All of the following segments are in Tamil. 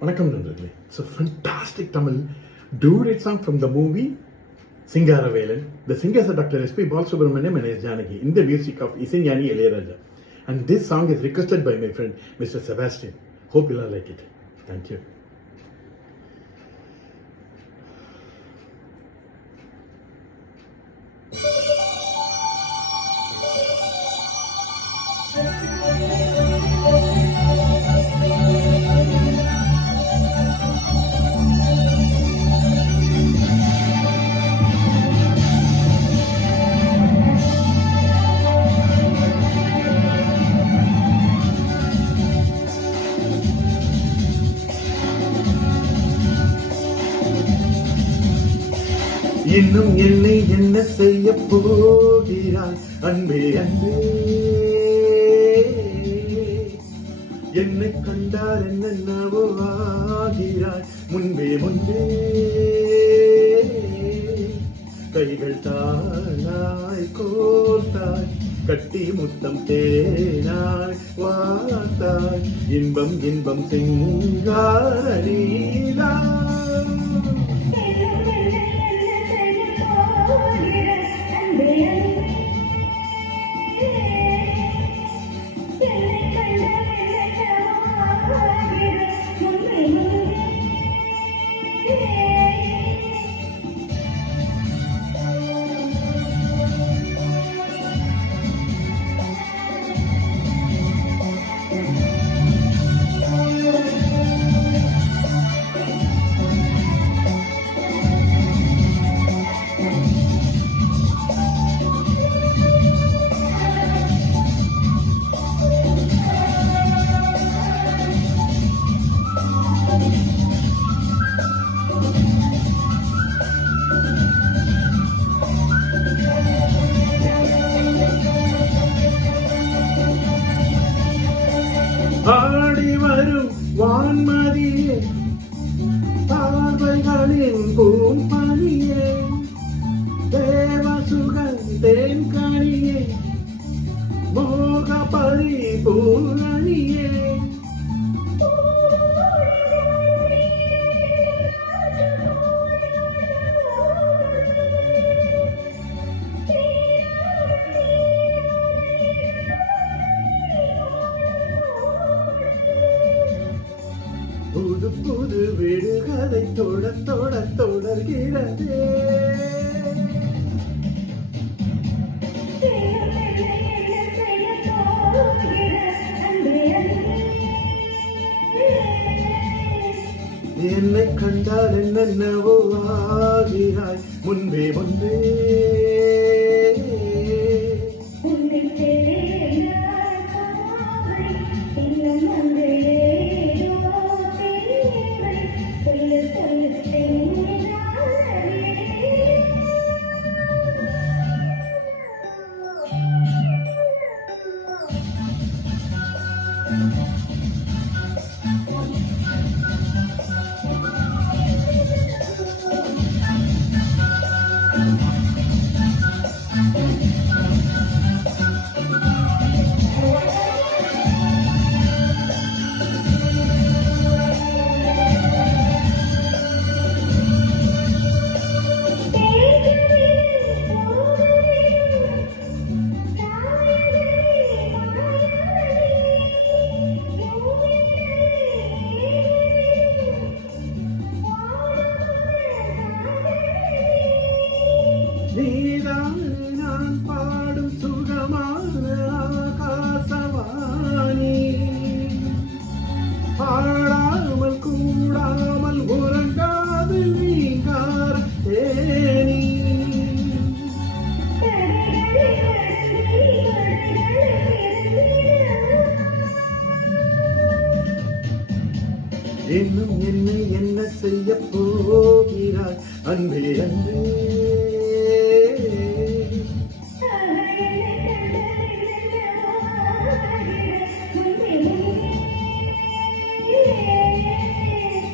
வணக்கம் நண்பர்களே. It's a fantastic Tamil duet song from the movie Singaravelan. The singers are Dr. S.P. Balasubramaniam and S. Janaki in the music of Isignani Ilayaraja. And this song is requested by my friend Mr. Sebastian. Hope you'll all like it. Thank you. இன்னும் என்னை என்ன செய்ய போகிறாய் அன்பே அன்பே, என்னை கண்டால் என்னென்னவோ ஆகிறாய் முன்பே முன்பே, கைகள் தானாய் கோர்த்தாய் கட்டி முத்தம் தேனாய் வார்த்தாய் இன்பம் இன்பம் சிங்காரீலா. ஆடி வரும் வான்மதியே, பார்வைகளின் பூம்பனியே, தேவசுகன் தேன்கனியே, மோக பரிபூரணியே, புது புது விடுகதை தொட தொட தொடர்கிறதே. என்னை கண்டால் என்னென்னவோ ஆகிறாய் முன்பே முன்பே, நீதான் நான் பாடும் சுகமான ஆகாசவாணி, பாடாமல் கூடாமல் உறங்காது நீங்கார தேனி, இன்னும் என்னை என்ன செய்ய போகிறாய் அன்பே அன்பே,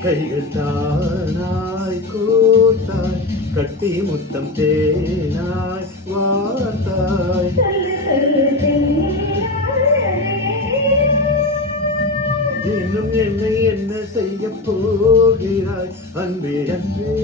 கைகள் தானாய் கோத்தாய் கட்டி முத்தம் தேனாய் வார்த்தாய் இன்னும் என்னை என்ன செய்ய போகிறாய் அன்பே அன்பே